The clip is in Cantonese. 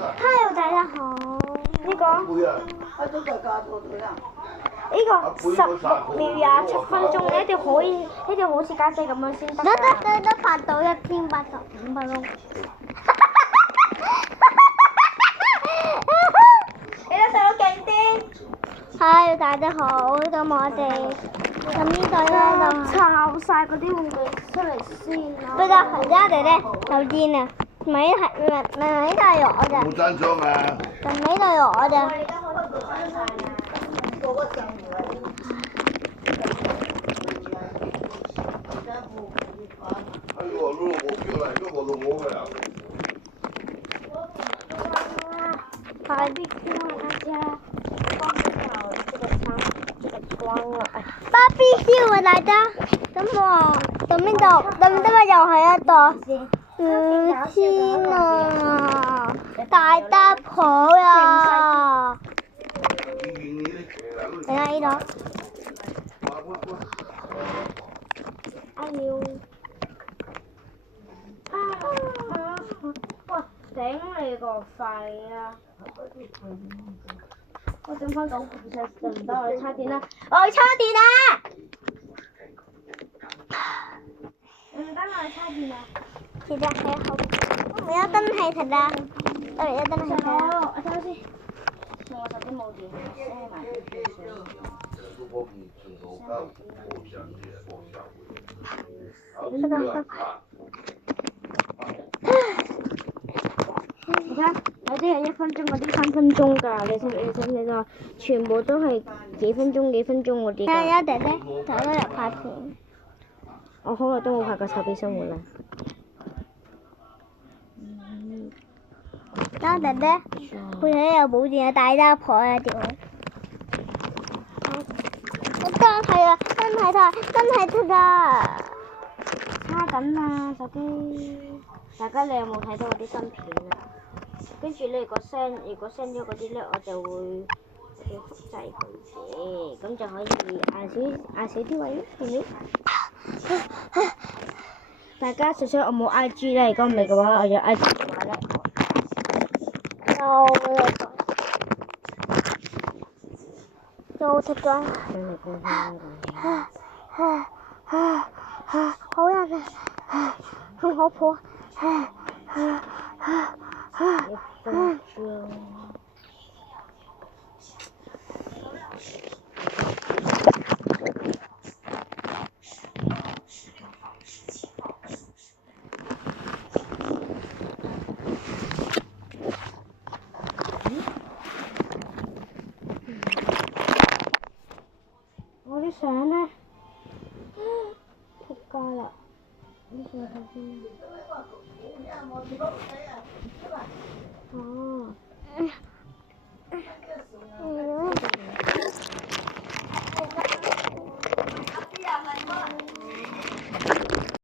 Hello，大家好。呢個16秒27分鐘，你一定好似家姐咁樣先得。得拍到1885分鐘。你個細佬勁啲。Hello，大家好，咁我哋咁呢度咧就抄晒嗰啲玩具出嚟先啦。對啦，人家哋咧就癲啊！沒得有我的。冇爭咗嘛？就沒得有我的。哎呦，我票了，又我都摸回来了。快啲叫啊，大家！BBQ 啊，大家！咁我到邊度？到邊度又係一度？天啊！大家婆呀！睇下呢度。哇！頂你個肺啊！我整翻9%就唔得，我去叉電啦！我去叉電啦！唔得，我去叉電啦！其實係好，我有燈係thật ra，有燈係thật。我睇下先，我手機冇電，send埋電先。你睇，有啲係1分鐘，嗰啲3分鐘㗎，你識唔識啊？全部都係幾分鐘嗰啲㗎。係啊，弟弟，就喺度拍片。我好耐都冇拍過臭屁生活啦。得弟弟，佢喺度冇電啊，大家婆啊屌！真係啊，真係得啊！叉緊啊手機，大家你有冇睇到我啲新片啊？跟住咧，如果 send 咗嗰啲咧，我就會複製佢嘅，咁就可以壓少啲位，係咪？大家想想我冇 IG 咧，如果唔係嘅話，我有 IG 嘅話咧，又出咗。好人啊！好可婆。我啲相咧，仆街啦！呢個係邊？